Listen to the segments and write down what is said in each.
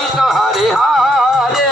Krishna Hare Hare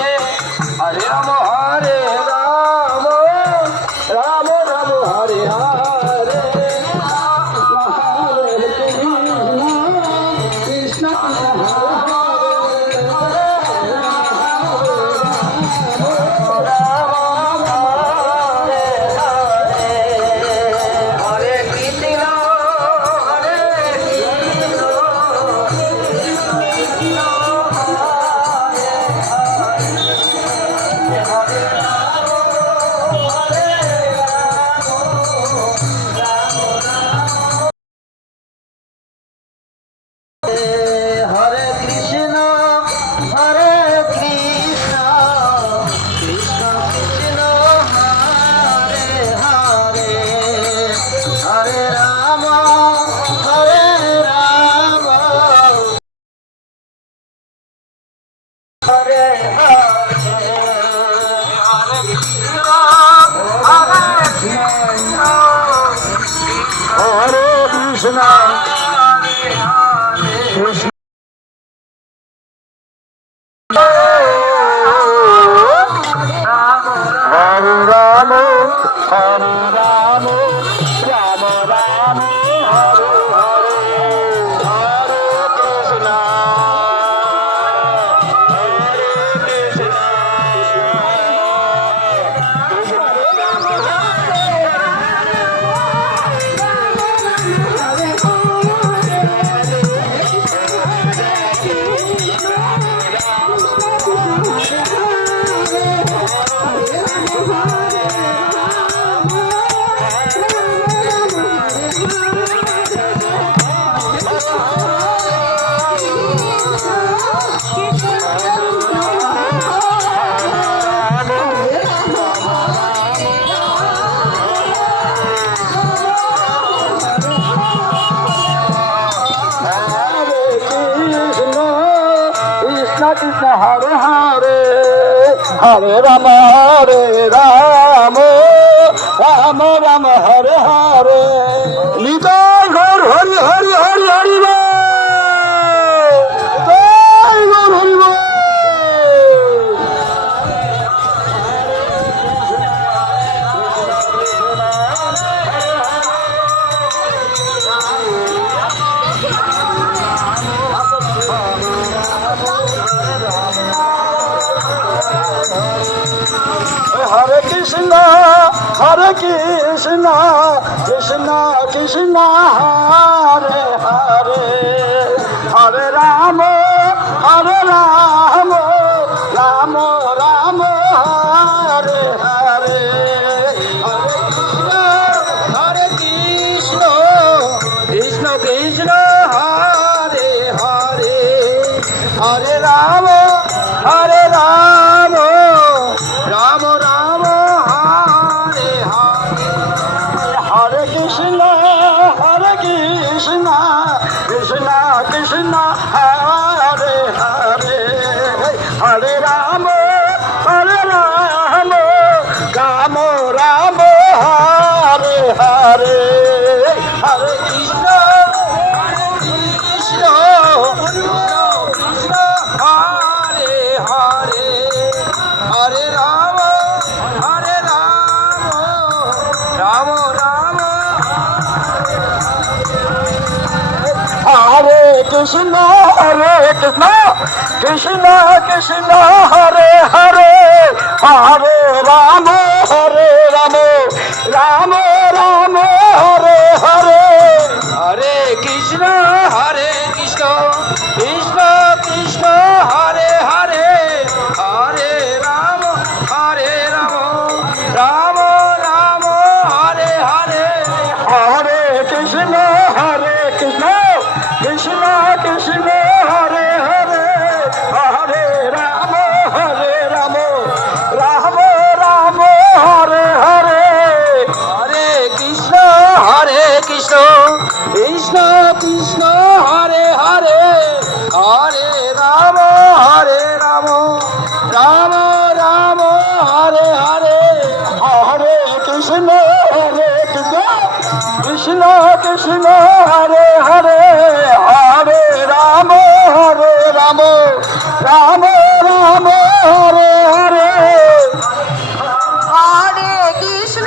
Hare Ram Ram Ram Hare Hare Krishna Krishna Hare Hare Hare Ram Ram Ram Hare Hare Nitai Gour Hari Hari Hari Hari Nitai Gour Hari Hare Krishna Krishna Krishna Hare Hare Hare Ram Ram Ram Hare Hare Hare Krishna Krishna Krishna Hare Hare Hare Ram Ram Ram Ram Hare Hare Hare Krishna Krishna Krishna Hare Hare Hare Ram Ram Ram Hare Hare Hare Krishna Krishna Krishna Hare Hare Hare Ram Ram Ram Hare Krishna Krishna Krishna Hare Hare Hare Ram Ram Ram Hare Hare Hare Krishna Krishna Krishna Hare Hare Hare Ram Ram Ram Hare Hare Hare Krishna Krishna Krishna Hare Hare Hare Ram Ram Ram Hare Hare Hare Krishna Krishna Krishna Hare Hare Hare Ram Ram Ram Hare Hare Hare Krishna Krishna Krishna Hare Hare Hare Ram Ram Ram Hare Hare Hare Krishna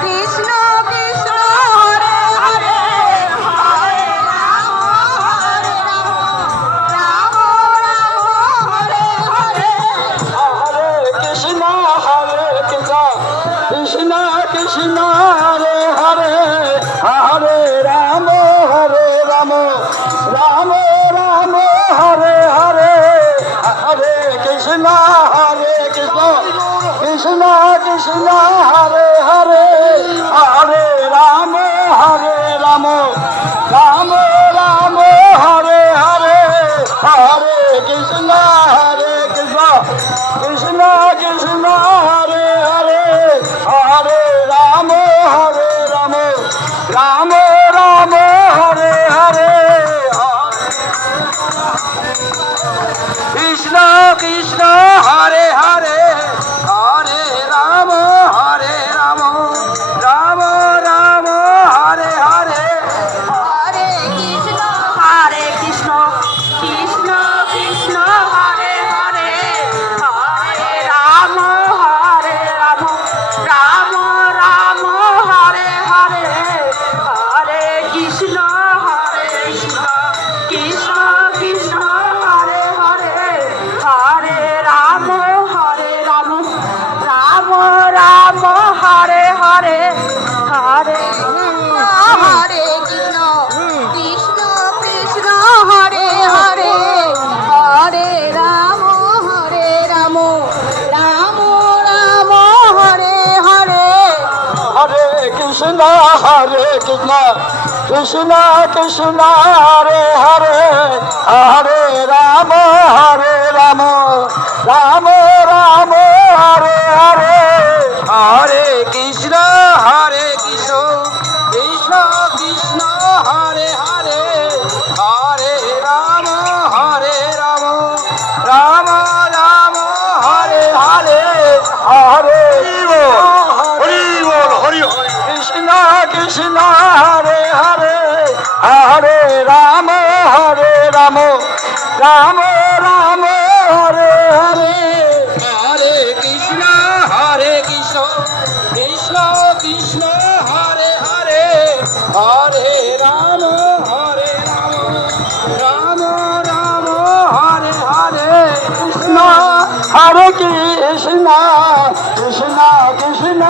Krishna Krishna Hare Hare Hare Ram Ram Hare Hare Hare Krishna Krishna Krishna Hare Hare Hare Ram Ram Ram Ram Hare Hare Hare Krishna Krishna Krishna Hare Hare Hare Ram Ram Ram Ram Hare Hare Hare Krishna Krishna Krishna Krishna Hare Hare Hare Ram Ram Ram Ram Hare Hare Krishna Krishna Hare Hare Hare Ram Ram Ram Ram Hare Hare Hare Krishna Krishna Krishna Krishna Hare Hare Hare Ram Ram Ram Ram Hare Hare Hare Krishna Krishna Krishna Krishna Hare Hare Hare Ram Ram Ram Ram Hare Hare Hare Hare Krishna Krishna Krishna Hare Hare Hare Ram Ram Ram Ram Hare Hare Hare Krishna Krishna Krishna Krishna Hare Hare Hare Ram Ram Ram Ram Hare Hare Hare Krishna Krishna Krishna Krishna Hare Hare Hare Ram Ram Ram Ram Hare Hare Hare Krishna Krishna Hare Hare Hare Ram Ram Ram Ram Hare Hare Hare Krishna Krishna Krishna Krishna Hare Hare Hare Ram Ram Ram Hare Hare Krishna Hare Krishna Krishna Krishna